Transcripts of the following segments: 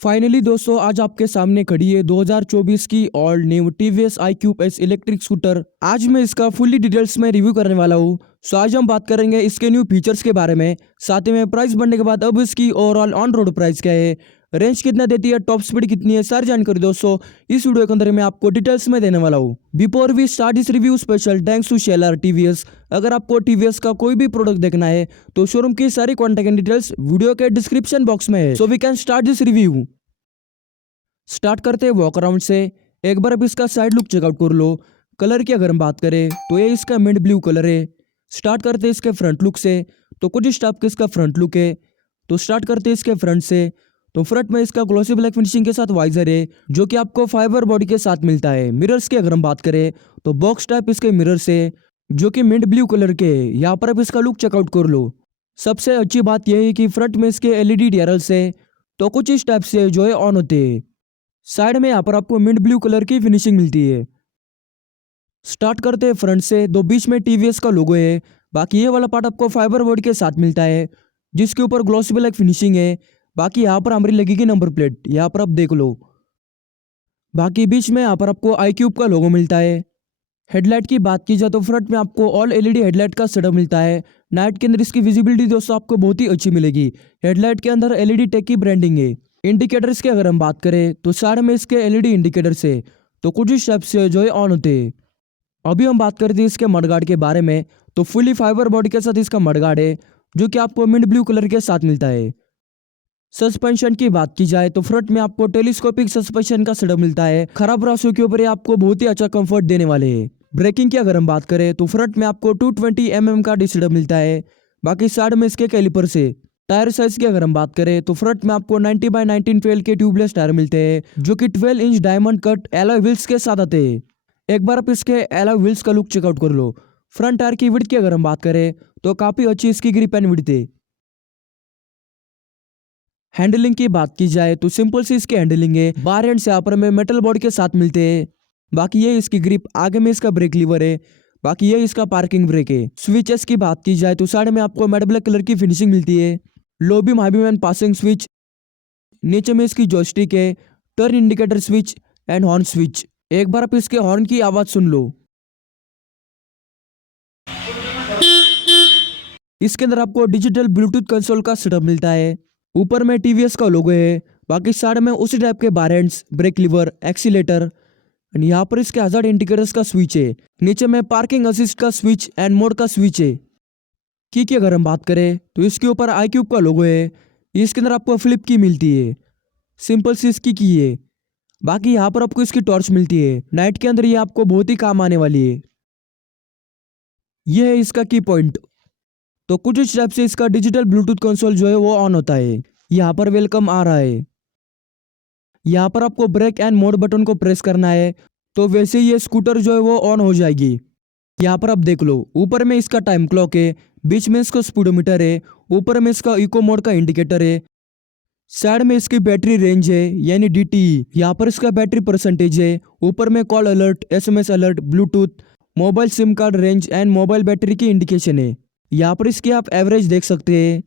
Finally दोस्तों आज आपके सामने खड़ी है 2024 की all new TVS iQube S electric scooter. आज मैं इसका फुल्ली डिटेल्स में रिव्यू करने वाला हूँ। सो आज हम बात करेंगे इसके न्यू फीचर्स के बारे में, साथ ही में प्राइस बढ़ने के बाद अब इसकी ओवरऑल ऑन रोड प्राइस क्या है, रेंज कितना देती है, टॉप स्पीड कितनी है, सारी जानकारी दोस्तों इस वीडियो के अंदर मैं आपको डिटेल्स में देने वाला हूँ। Before we start this review special thanks to Shelar TVS. अगर आपको टीवीएस का कोई भी प्रोडक्ट देखना है तो शोरूम की सारी कॉन्टैक्ट डिटेल्स वीडियो के डिस्क्रिप्शन बॉक्स में है। So we can start this review. Start करते हैं वॉक अराउंड से। एक बार अब इसका साइड लुक चेकआउट कर लो। कलर की अगर हम बात करें तो ये इसका मिंट ब्लू कलर है। स्टार्ट करते हैं इसके फ्रंट लुक से, तो कुछ इस टाइप का इसका फ्रंट लुक है। तो स्टार्ट करते हैं इसके फ्रंट से, तो फ्रंट में इसका ग्लॉसी ब्लैक फिनिशिंग के साथ वाइजर है जो कि आपको फाइबर बॉडी के साथ मिलता है। मिरर्स की अगर हम बात करें तो बॉक्स टाइप इसके मिरर्स है जो कि मिंट ब्लू कलर के है। यहाँ पर अब इसका लुक चेकआउट कर लो। सबसे अच्छी बात यह है कि फ्रंट में इसके एलईडी डीआरएल्स है, तो कुछ इस टाइप से जो है ऑन होते हैं। साइड में यहाँ पर आपको मिंट ब्लू कलर की फिनिशिंग मिलती है। स्टार्ट करते हैं फ्रंट से, दो बीच में टीवीएस का लोगो है। बाकी ये वाला पार्ट आपको फाइबर बोर्ड के साथ मिलता है जिसके ऊपर ग्लॉसी ब्लैक फिनिशिंग है। बाकी यहाँ पर हमारी लगेगी नंबर प्लेट, यहाँ पर आप देख लो। बाकी बीच में यहाँ पर आपको iQube का लोगो मिलता है। हेडलाइट की बात की जाए तो फ्रंट में आपको ऑल एलईडी हेडलाइट का सेटअप मिलता है। नाइट के अंदर इसकी विजिबिलिटी दोस्तों आपको बहुत ही अच्छी मिलेगी। हेडलाइट के अंदर एलईडी टेक की ब्रांडिंग है। इंडिकेटर्स की अगर हम बात करें तो साइड में इसके एलईडी इंडिकेटर्स है, तो कुछ ही स्टेप्स से जो है ऑन होते हैं। अभी हम बात करते हैं इसके मडगार्ड के बारे में, तो फुली फाइबर बॉडी के साथ इसका मडगार्ड है जो कि आपको मिंट ब्लू कलर के साथ मिलता है। सस्पेंशन की बात की जाए तो फ्रंट में आपको टेलीस्कोपिक सस्पेंशन का सेटअप मिलता है। खराब रास्तों के ऊपर ये आपको बहुत ही अच्छा कंफर्ट देने वाले हैं। ब्रेकिंग की अगर हम बात करें तो फ्रंट में आपको 220 mm का डिस्क सेटअप मिलता है। बाकी साइड में इसके कैलिपर से। टायर साइज की अगर हम बात करें तो फ्रंट में आपको 90/19 फेल के ट्यूबलेस टायर मिलते हैं जो कि 12 inch diamond cut alloy wheels के साथ आते हैं। एक बार आप इसके एलॉय व्हील्स का लुक चेकआउट कर लो। फ्रंट टायर की विड्थ की अगर हम बात करें तो काफी अच्छी इसकी ग्रिप एंड विड्थ है। हैंडलिंग की बात की जाए तो सिंपल सी इसकी हैंडलिंग है। बार एंड से अपर में मेटल बॉडी के साथ मिलते हैं। बाकी ये इसकी ग्रिप, आगे में इसका ब्रेक लीवर है। बाकी ये इसका पार्किंग ब्रेक है। स्विचेस की बात की जाए तो साइड में आपको मैट ब्लैक कलर की फिनिशिंग मिलती है। Low beam, high beam and passing switch. नीचे में इसकी जॉयस्टिक है, turn indicator switch and horn switch. एक बार आप इसके हॉर्न की आवाज सुन लो। इसके अंदर आपको डिजिटल ब्लूटूथ कंसोल का सेटअप मिलता है। ऊपर में टीवीएस का लोगो है। बाकी साइड में उसी टाइप के bar ends, brake lever, accelerator and यहाँ पर इसके हजार्ड इंडिकेटर्स का स्विच है। नीचे में पार्किंग असिस्ट का स्विच एंड मोड का स्विच है। की अगर हम बात करें तो इसके ऊपर iQube का लोगो है। इसके अंदर आपको फ्लिप की मिलती है। सिंपल सी इसकी की है। बाकी यहाँ पर आपको इसकी टॉर्च मिलती है। नाइट के अंदर ये आपको बहुत ही काम आने वाली है। यह है इसका की पॉइंट। तो कुछ इस टाइप से इसका डिजिटल ब्लूटूथ कंसोल जो है वो ऑन होता है। यहाँ पर वेलकम आ रहा है। यहाँ पर आपको ब्रेक एंड मोड बटन को प्रेस करना है तो वैसे ही ये स्कूटर जो है वो ऑन हो जाएगी। यहाँ पर आप देख लो, ऊपर में इसका टाइम क्लॉक है, बीच में इसका स्पीडोमीटर है, ऊपर में इसका इको मोड का इंडिकेटर है। साइड में इसकी बैटरी रेंज है यानी DTE। यहाँ पर इसका बैटरी परसेंटेज है। ऊपर में call alert, SMS alert, Bluetooth, mobile SIM card range and mobile battery की इंडिकेशन है। यहाँ पर इसकी आप एवरेज देख सकते हैं।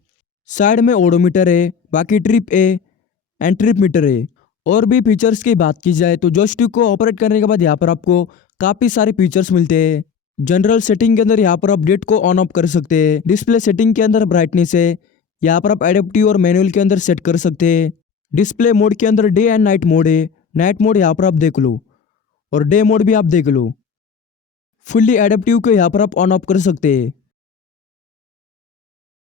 साइड में ओडोमीटर है, बाकी trip A and trip meter है। और भी फीचर्स की बात की जाए तो जॉयस्टिक को ऑपरेट करने के बाद यहाँ पर आपको काफी सारे फीचर्स मिलते हैं। जनरल सेटिंग के अंदर यहाँ पर आप डेट को ऑन ऑफ कर सकते हैं। डिस्प्ले सेटिंग के अंदर ब्राइटनेस है, यहाँ पर आप एडेप्टिव और मैनुअल के अंदर सेट कर सकते हैं। डिस्प्ले मोड के अंदर डे एंड नाइट मोड है। नाइट मोड यहाँ पर आप देख लो और डे मोड भी आप देख लो। फुल्ली एडेप्टिव को यहाँ पर आप ऑन ऑफ कर सकते हैं।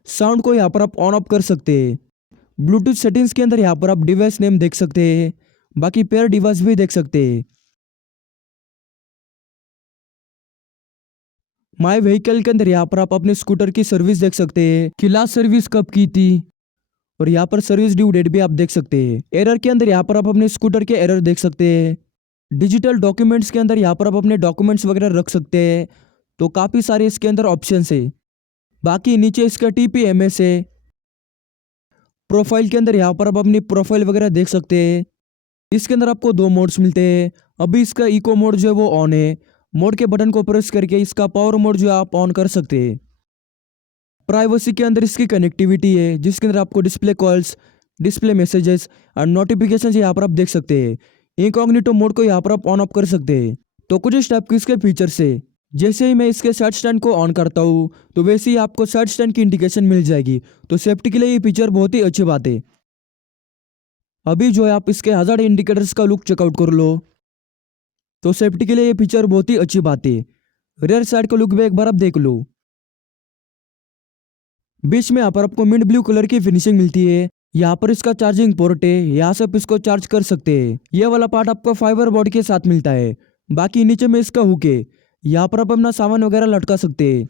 साउंड को यहाँ पर आप ऑन ऑफ कर सकते हैं। ब्लूटूथ सेटिंग्स के अंदर यहाँ पर आप डिवाइस नेम देख सकते हैं। बाकी पेयर डिवाइस भी देख सकते हैं। माय व्हीकल के अंदर यहाँ पर आप अपने स्कूटर की सर्विस देख सकते हैं कि लास्ट सर्विस कब की थी, और यहाँ पर सर्विस ड्यू डेट भी आप देख सकते हैं। एरर के अंदर यहाँ पर आप अपने स्कूटर के एरर देख सकते हैं। डिजिटल डॉक्यूमेंट्स के अंदर यहाँ पर आप अपने डॉक्यूमेंट्स वगैरह रख सकते हैं। तो काफ़ी सारे इसके अंदर ऑप्शंस है। बाकी नीचे इसका TPMS है। प्रोफाइल के अंदर यहाँ पर आप अपनी प्रोफाइल वगैरह देख सकते हैं। इसके अंदर आपको दो मोड्स मिलते हैं। अभी इसका इको मोड जो है वो ऑन है। मोड के बटन को प्रेस करके इसका पावर मोड जो है आप ऑन कर सकते हैं। प्राइवेसी के अंदर इसकी कनेक्टिविटी है जिसके अंदर आपको डिस्प्ले कॉल्स, डिस्प्ले मैसेजेस और नोटिफिकेशन यहाँ पर आप देख सकते हैं। इनकॉग्निटो मोड को यहाँ पर आप ऑन ऑफ कर सकते हैं। तो कुछ इस टाइप के इसके फीचर्स है। जैसे ही मैं इसके साइड स्टैंड को ऑन करता हूँ तो वैसे ही आपको साइड स्टैंड की इंडिकेशन मिल जाएगी। तो सेफ्टी के लिए ये फीचर बहुत ही अच्छी बात है। अभी जो है आप इसके हजार्ड इंडिकेटर्स का लुक चेकआउट कर लो। तो सेफ्टी के लिए ये फीचर बहुत ही अच्छी बात है। रियर साइड का लुक भी एक बार आप देख लो। बीच में यहाँ पर आपको मिंट ब्लू कलर की फिनिशिंग मिलती है। यहाँ पर इसका चार्जिंग पोर्ट है, यहाँ से आप इसको चार्ज कर सकते हैं। यह वाला पार्ट आपको फाइबर बोर्ड के साथ मिलता है। बाकी नीचे में इसका हुक है, यहाँ पर आप अपना सामान वगैरह लटका सकते हैं।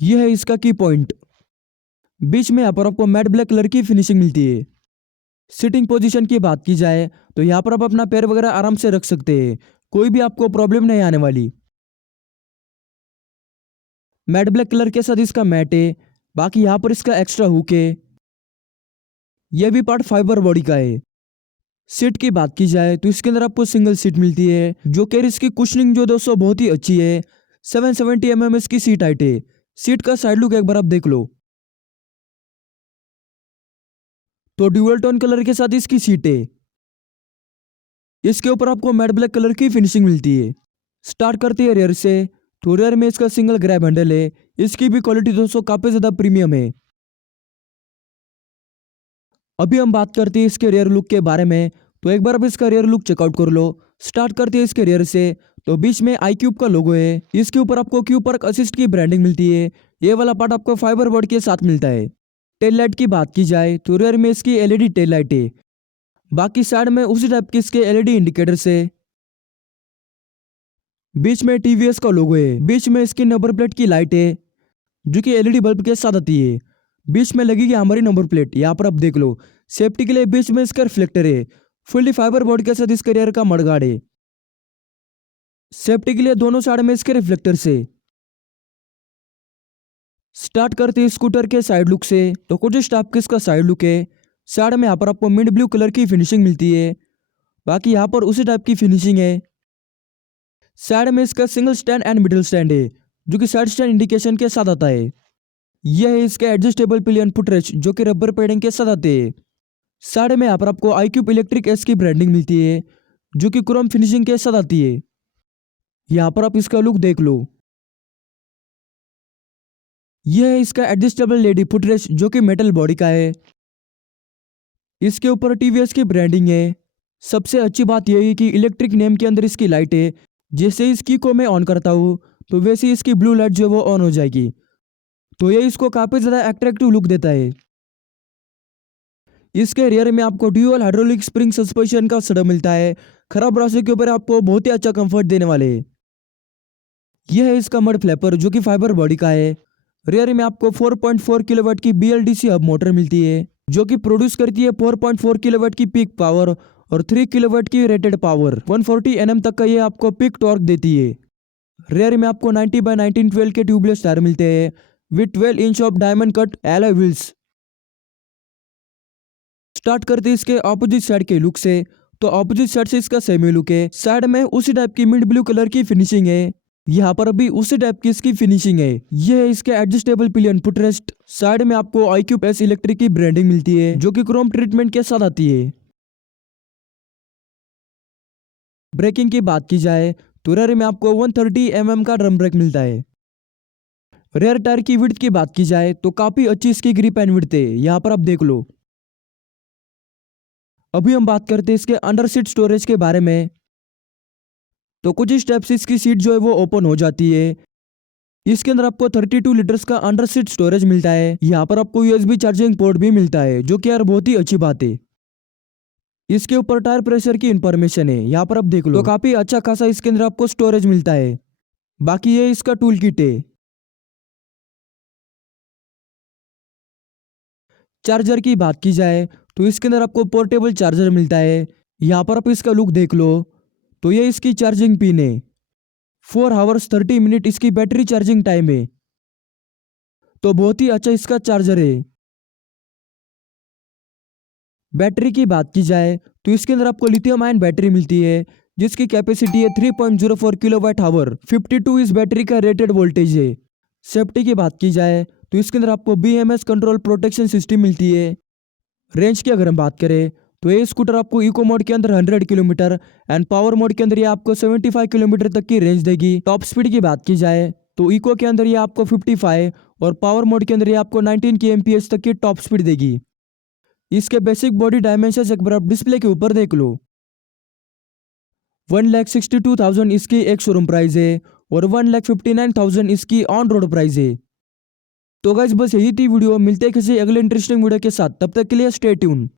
यह है इसका की पॉइंट। बीच में यहाँ पर आपको मैट ब्लैक कलर की फिनिशिंग मिलती है। सिटिंग पोजीशन की बात की जाए तो यहाँ पर आप अपना पैर वगैरह आराम से रख सकते हैं, कोई भी आपको प्रॉब्लम नहीं आने वाली। मैट ब्लैक कलर के साथ इसका मैट है। बाकी यहाँ पर इसका एक्स्ट्रा हुक है। यह भी पार्ट फाइबर बॉडी का है। सीट की बात की जाए तो इसके अंदर आपको सिंगल सीट मिलती है, जो कि इसकी कुशनिंग जो दोस्तों बहुत ही अच्छी है। 770 mm इसकी सीट हाइट है। सीट का साइड लुक एक बार आप देख लो। तो ड्यूअल टोन कलर के साथ इसकी सीट है। इसके ऊपर आपको मैट ब्लैक कलर की फिनिशिंग मिलती है। स्टार्ट करते हैं रेयर से। तो रेयर में इसका सिंगल ग्रैब हैंडल है। इसकी भी क्वालिटी दोस्तों काफी ज्यादा प्रीमियम है। अभी हम बात करते हैं इसके रेयर लुक के बारे में। तो एक बार आप इसका रेयर लुक चेकआउट कर लो। स्टार्ट करते हैं इसके रेयर से। तो बीच में आई क्यूब का लोगो है। इसके ऊपर आपको क्यूब पार्क असिस्ट की ब्रांडिंग मिलती है। ये वाला पार्ट आपको फाइबर बोर्ड के साथ मिलता है। टेल लाइट की बात की जाए तो रेयर में इसकी एलईडी टेल लाइट है। बाकी साइड में उसी टाइप के इसके एलईडी इंडिकेटर्स है। बीच में टीवीएस का लोगो है। बीच में इसकी नंबर प्लेट की लाइट है, जो कि एलईडी बल्ब के साथ आती है। बीच में लगेगी हमारी नंबर प्लेट, यहाँ पर आप देख लो। सेफ्टी के लिए बीच में इसका रिफ्लेक्टर है। फुल्ली फाइबर बोर्ड के साथ इसके रेयर का मडगार्ड है। सेफ्टी के लिए दोनों साइड में इसके रिफ्लेक्टर से। स्टार्ट करते हैं स्कूटर के साइड लुक से। तो कुछ इस टाइप के इसका साइड लुक है। साइड में यहाँ पर आपको मिंट ब्लू कलर की फिनिशिंग मिलती है। बाकी यहाँ पर उसी टाइप की फिनिशिंग है। साइड में इसका single stand and middle stand है, जो कि साइड स्टैंड इंडिकेशन के साथ आता है। यह है इसका एडजस्टेबल पिलियन फुटरेस्ट, जो कि रबर पैडिंग के साथ आते हैं। साइड में यहाँ पर आपको iQube इलेक्ट्रिक एस की ब्रांडिंग मिलती है, जो कि क्रोम फिनिशिंग के साथ आती है। यहाँ पर आप इसका लुक देख लो। यह है इसका एडजस्टेबल लेडी फुटरेस्ट, जो कि मेटल बॉडी का है। इसके ऊपर टीवीएस की ब्रांडिंग है। सबसे अच्छी बात यह है कि इलेक्ट्रिक नेम के अंदर इसकी लाइट है। जैसे इसकी को मैं ऑन करता हूँ तो वैसे इसकी ब्लू लाइट जो है वो ऑन हो जाएगी। तो ये इसको काफी ज्यादा अट्रैक्टिव लुक देता है। इसके रियर में आपको ड्यूअल हाइड्रोलिक स्प्रिंग सस्पेंशन का सेटअप मिलता है। खराब रास्ते के ऊपर आपको बहुत ही अच्छा कंफर्ट देने वाले हैं। यह है इसका मड फ्लैपर, जो कि फाइबर बॉडी का है। रियर में आपको 4.4 किलोवाट की BLDC हब मोटर मिलती है, जो कि प्रोड्यूस करती है 4.4 किलोवाट की पीक पावर और 3 किलोवाट की रेटेड पावर। 140 Nm तक का ये आपको पीक टॉर्क देती है। रेयर में आपको 90x1912 के ट्यूबलेस टायर मिलते हैं with 12 inch of diamond cut alloy wheels. Start करते हैं इसके ऑपोजिट साइड के लुक से। तो ऑपोजिट साइड से इसका सेमी लुक है। साइड में उसी टाइप की मिंट ब्लू कलर की फिनिशिंग है। यहाँ पर भी उसी टाइप की इसकी फिनिशिंग है। यह है इसके एडजस्टेबल पिलियन फुटरेस्ट। साइड में आपको iQube एस इलेक्ट्रिक की ब्रांडिंग मिलती है, जो कि क्रोम ट्रीटमेंट के साथ आती है। ब्रेकिंग की बात की जाए तो रेयर में आपको 130 mm का ड्रम ब्रेक मिलता है। रेयर टायर की विड्थ की बात की जाए तो काफी अच्छी इसकी ग्रिप एंड विड्थ है, यहाँ पर आप देख लो। अभी हम बात करते हैं इसके अंडर सीट स्टोरेज के बारे में। तो कुछ इस टाइप से इसकी सीट जो है वो ओपन हो जाती है। इसके अंदर आपको 32 लीटर्स का अंडर सीट स्टोरेज मिलता है। यहाँ पर आपको USB चार्जिंग पोर्ट भी मिलता है, जो कि यार बहुत ही अच्छी बात है। इसके ऊपर टायर प्रेशर की इंफॉर्मेशन है, यहाँ पर आप देख लो। तो काफी अच्छा खासा इसके अंदर आपको स्टोरेज मिलता है। बाकी ये इसका टूल किट है। चार्जर की बात की जाए तो इसके अंदर आपको पोर्टेबल चार्जर मिलता है। यहाँ पर आप इसका लुक देख लो। तो ये इसकी चार्जिंग पिन है। 4 आवर्स 30 मिनट इसकी बैटरी चार्जिंग टाइम है। तो बहुत ही अच्छा इसका चार्जर है। बैटरी की बात की जाए तो इसके अंदर आपको लिथियम आयन बैटरी मिलती है, जिसकी कैपेसिटी है 3.04 किलोवाट आवर। 52 इस बैटरी का रेटेड वोल्टेज है। सेफ्टी की बात की जाए तो इसके अंदर आपको BMS कंट्रोल प्रोटेक्शन सिस्टम मिलती है। रेंज की अगर हम बात करें तो ये स्कूटर आपको इको मोड के अंदर 100 किलोमीटर एंड पावर मोड के अंदर ये आपको 75 किलोमीटर तक की रेंज देगी। टॉप स्पीड की बात की जाए तो इको के अंदर ये आपको 55 और पावर मोड के अंदर ये आपको 19 kmph तक की टॉप स्पीड देगी। इसके बेसिक बॉडी डायमेंशन एक बार आप डिस्प्ले के ऊपर देख लो। 1,62,000 इसकी एक शोरूम प्राइस है और 1,59,000 इसकी ऑन रोड प्राइस है। तो गाइस बस यही थी वीडियो, मिलते हैं किसी अगले इंटरेस्टिंग वीडियो के साथ, तब तक के लिए स्टे ट्यून।